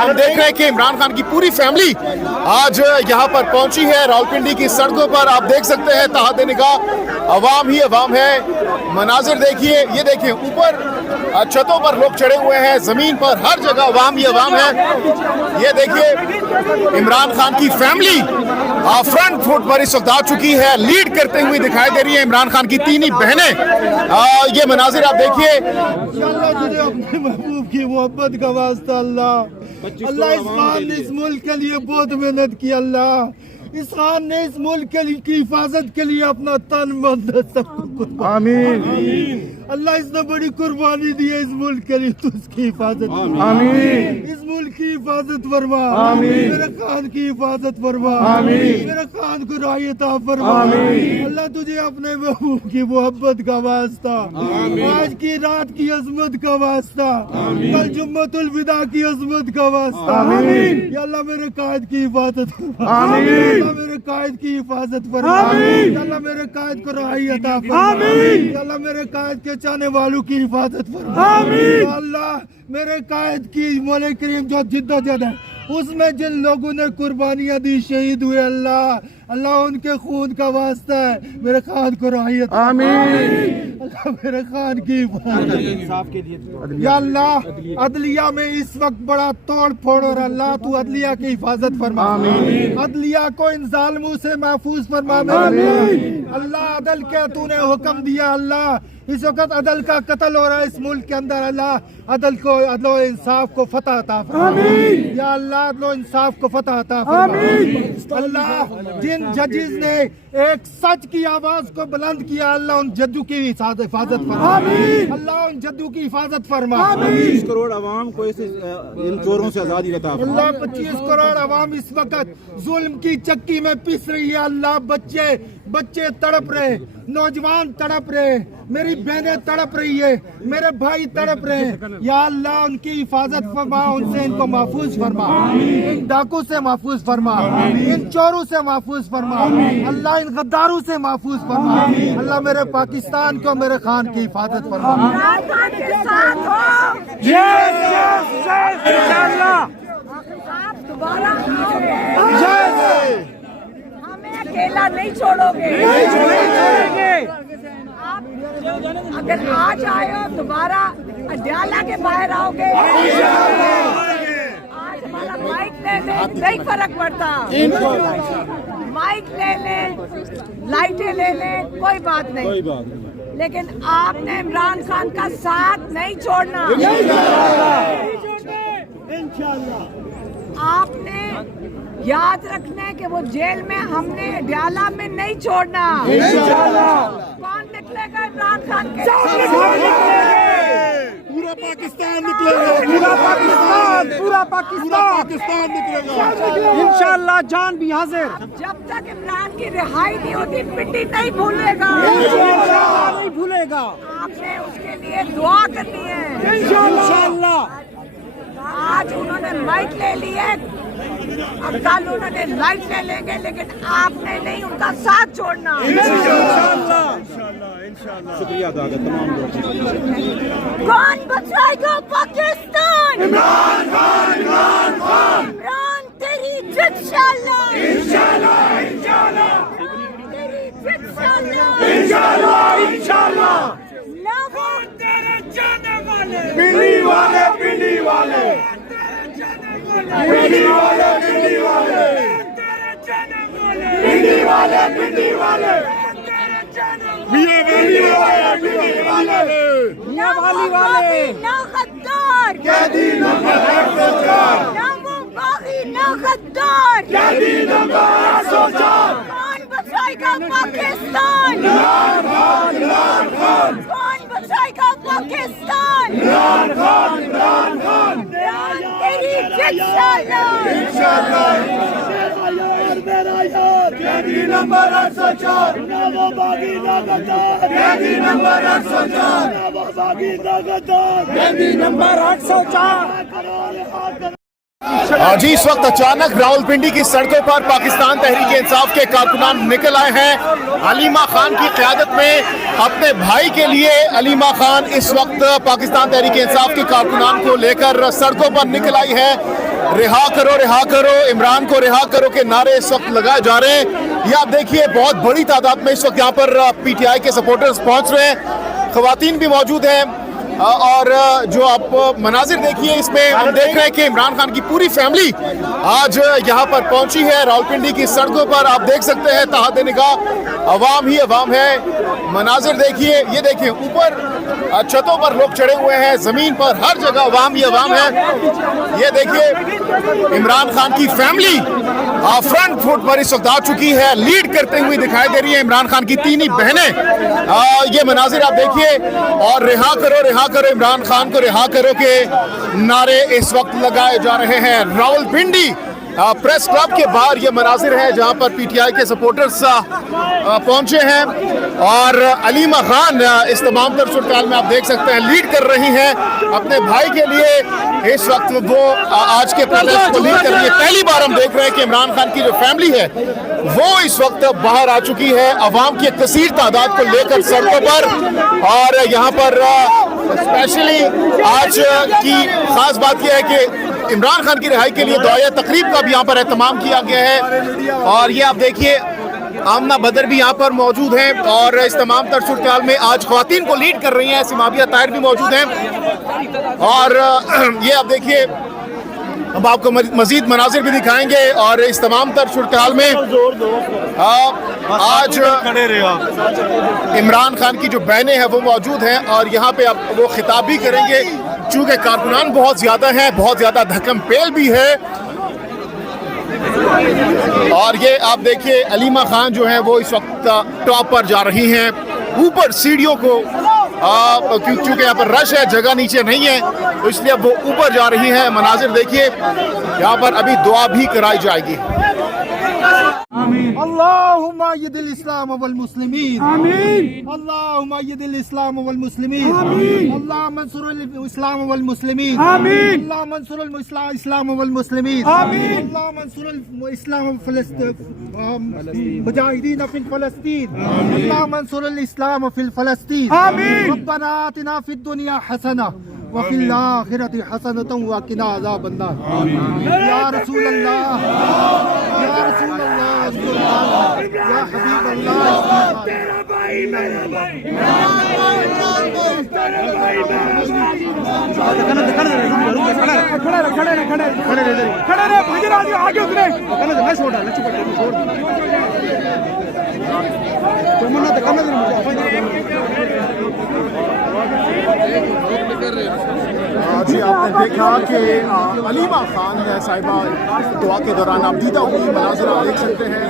हम देख रहे हैं कि इमरान खान की पूरी फैमिली आज यहाँ पर पहुंची है रावलपिंडी की सड़कों पर। आप देख सकते हैं तहत निगाह अवाम ही अवाम है। मनाजिर देखिए, ये देखिए ऊपर छतों पर लोग चढ़े हुए हैं, जमीन पर हर जगह अवाम ही अवाम है। ये देखिए इमरान खान की फैमिली फ्रंट फुट पर इस वक्त आ चुकी है, लीड करते हुए दिखाई दे रही है इमरान खान की तीनों बहनें। ये मनाजिर आप देखिए। अपने महबूब की मोहब्बत का वास्ता अल्लाह इस खान ने इस मुल्क के लिए बहुत मेहनत की। अल्लाह इस खान ने इस मुल्क के लिए की हिफाजत के लिए अपना तन मन सब कुछ। आमीन। अल्लाह इसने बड़ी कुर्बानी दी है इस मुल्क के लिए, तो उसकी हिफाजत। आमीन। इस मुल्क की हिफाजत फरमा। आमीन। मेरे खान की हिफाजत फरमा। आमीन। मेरे खान को रायता फरमा। आमीन। अल्लाह तुझे अपने महबूब की मोहब्बत का वास्ता, आज की रात की अजमत का वास्ता, कल जुम्मतुल विदा की अजमत का वास्ता। आमीन। या अल्लाह मेरे कायद की हिफाजत फरमा। आमीन। अल्लाह मेरे कायद की हिफाजत फरमा। आमीन। अल्लाह मेरे कायद को रायता फरमा। आमीन। अल्लाह मेरे कायद के चाहने वालों की हिफाजत फरमा। आमीन। अल्लाह मेरे कायद की मौला करीम जो जिद्दोजहद है उसमें जिन लोगों ने कुर्बानियां दी, शहीद हुए, अल्लाह उनके खून का वास्ता है, मेरे खान को राहियत। आमीन। अल्लाह मेरे खान की हिफाजत। या अल्लाह अदलिया में इस वक्त बड़ा तोड़ फोड़ और अल्लाह तू अदलिया की हिफाजत फरमा। अदलिया को इन जालिमों से महफूज फरमा। अल्लाह अदल के तूने हुक्म दिया। अल्लाह इस वक्त अदल का कत्ल हो रहा है इस मुल्क के अंदर। अल्लाह अदल को अदलो इंसाफ को फतह अता फरमा। या अल्लाह अदलो इंसाफ को फतह अता फरमा। अल्लाह जिन जजेस ने एक सच की आवाज को बुलंद किया, अल्लाह उन जद्दू की हिफाजत फरमा। अल्लाह उन जद्दू की हिफाजत फरमा। 25 करोड़ आवाम को इन चोरों से आजादी अता फरमा। अल्लाह 25 करोड़ आवाम इस वक्त जुल्म की चक्की में पिस रही है। अल्लाह बच्चे तड़प रहे, नौजवान तड़प रहे, मेरी बहनें तड़प रही है, मेरे भाई तड़प रहे हैं। या अल्लाह उनकी हिफाजत फरमा, उनसे इनको महफूज फरमा, इन डाकू से महफूज फरमा, इन चोरों से महफूज फरमा, अल्लाह इन गद्दारों से महफूज फरमा। अल्लाह मेरे पाकिस्तान को, मेरे खान की हिफाजत फरमा। अकेला नहीं छोड़ोगे, नहीं छोड़ेंगे। आप अगर आज आए हो दोबारा अड्याला के बाहर आओगे, आज हमारा माइक ले ले, नहीं फर्क पड़ता। माइक ले ले, लाइटें ले ले, कोई बात नहीं, लेकिन आपने इमरान खान का साथ नहीं छोड़ना। आपने याद रखना है कि वो जेल में, हमने अड्याला में नहीं छोड़ना। कौन निकलेगा इमरान खान के? पूरा पाकिस्तान निकलेगा, पूरा पाकिस्तान निकलेगा इंशाअल्लाह। जान भी हाजिर। जब तक इमरान की रिहाई नहीं होती पिंडी नहीं भूलेगा, नहीं भूलेगा। आपने उसके लिए दुआ करनी है इंशाअल्लाह। आज उन्होंने माइक ले लिए, अब कल उन्होंने लाइट ले लेंगे, लेकिन आपने नहीं उनका साथ छोड़ना। शुक्रिया अदा तमाम लोग। कौन बचाएगा पाकिस्तान? इमरान खान, इमरान खान। इमरान तेरी इंशाअल्लाह, इंशाअल्लाह, इंशाअल्लाह, तेरी इंशाअल्लाह, इंशाअल्लाह, इंशाअल्लाह। लोगों तेरे जाने वाले, पिंडी वाले, पिंडी वाले, पिंडी वाले, पिंडी वाले, पिंडी वाले, पिंडी वाले, मियां वाली वाले, ना गद्दार, कैदी नंबर 104, ना वो बागी, ना गद्दार, कैदी नंबर 104। कौन बचाएगा पाकिस्तान? इमरान खान, इमरान खान। कौन बचाएगा पाकिस्तान? इमरान खान, इमरान खान। तेरी इंशाअल्लाह, मेरा यार कैदी नंबर 804, ना वो बागी ना गद्दार, कैदी नंबर 804, ना वो बागी ना गद्दार, कैदी नंबर 804। जी इस वक्त अचानक रावलपिंडी की सड़कों पर पाकिस्तान तहरीक इंसाफ के कारकुनान निकल आए हैं अलीमा खान की क़यादत में अपने भाई के लिए। अलीमा खान इस वक्त पाकिस्तान तहरीक इंसाफ के कारकुनान को लेकर सड़कों पर निकल आई है। रिहा करो इमरान को रिहा करो के नारे इस वक्त लगाए जा रहे हैं। ये आप देखिए बहुत बड़ी तादाद में इस वक्त यहाँ पर पीटीआई के सपोर्टर्स पहुंच रहे हैं, खवातीन भी मौजूद हैं और जो आप मनाजिर देखिए इसमें हम देख रहे हैं कि इमरान खान की पूरी फैमिली आज यहाँ पर पहुंची है रावलपिंडी की सड़कों पर। आप देख सकते हैं तहादे निगाह अवाम ही अवाम है। मनाजिर देखिए, ये देखिए ऊपर छतों पर लोग चढ़े हुए हैं, जमीन पर हर जगह अवाम ही अवाम है। ये देखिए इमरान खान की फैमिली फ्रंट फुट पर इस वक्त आ चुकी है, लीड करते हुए दिखाई दे रही है इमरान खान की तीन ही बहनें। ये मनाजिर आप देखिए और रिहा करो इमरान खान को रिहा करो के नारे इस वक्त लगाए जा रहे हैं। रावलपिंडी प्रेस क्लब के बाहर ये मनाजिर है जहां पर पीटीआई के सपोर्टर्स पहुंचे हैं और अलीमा खान इस तमाम तर सूरत में आप देख सकते हैं लीड कर रही हैं अपने भाई के लिए। इस वक्त वो आज के प्रोटेस्ट को लीड कर रही है। पहली बार हम देख रहे हैं कि इमरान खान की जो फैमिली है वो इस वक्त बाहर आ चुकी है अवाम की एक कसीर तादाद को लेकर सड़कों पर। और यहाँ पर स्पेशली आज की खास बात यह है कि इमरान खान की रिहाई के लिए दुआया तकरीब का भी यहाँ पर एहतमाम किया गया है। और ये आप देखिए आमना बदर भी यहाँ पर मौजूद हैं और इस तमाम तर सूरत में आज ख्वातीन को लीड कर रही हैं। सिमाबिया ताहिर भी मौजूद हैं और ये आप देखिए अब आपको मजीद मनाजिर भी दिखाएंगे। और इस तमाम तर सूरत में आज इमरान खान की जो बहनें हैं वो मौजूद हैं और यहाँ पे अब वो खिताब भी करेंगे। चूँकि कारकुनान बहुत ज़्यादा हैं, बहुत ज़्यादा धक्कम पेल भी है। और ये आप देखिए अलीमा खान जो है वो इस वक्त टॉप पर जा रही हैं ऊपर सीढ़ियों को, क्योंकि यहाँ पर रश है, जगह नीचे नहीं है तो इसलिए अब वो ऊपर जा रही हैं। मनाजिर देखिए यहाँ पर अभी दुआ भी कराई जाएगी। अल्लाहुम्मा यदिल इस्लाम वल मुस्लिमीन, आमीन। अल्लाहुम्मा यदिल इस्लाम वल मुस्लिमीन, आमीन। अल्लाह मंसूरुल इस्लाम वल मुस्लिमीन, आमीन। अल्लाह मंसूरुल इस्लाम वल मुस्लिमीन, आमीन। अल्लाह मंसूरुल इस्लाम फिलस्तीन मुजाहिदीन फिल फलस्तीन, अल्लाह मंसूरुल इस्लाम फिल फलस्तीन, आमीन। रब्बना आतिना फिद दुनिया हसना व फिल आखिरति हसनतन व क़िना अज़ाबन नार। या रसूल अल्लाह, या रसूल अल्लाह, या हबीब अल्लाह, तेरा भाई मेरा भाई, खड़े रहे भाईजान, आगे उतरे, मैं छोड़ डाला, छोड़ तमन्ना तो करना जी आपने देखा कि अलीमा खान साहिबा दुआ के दौरान आप दीदा हुई मनाज़िर आप देख सकते हैं।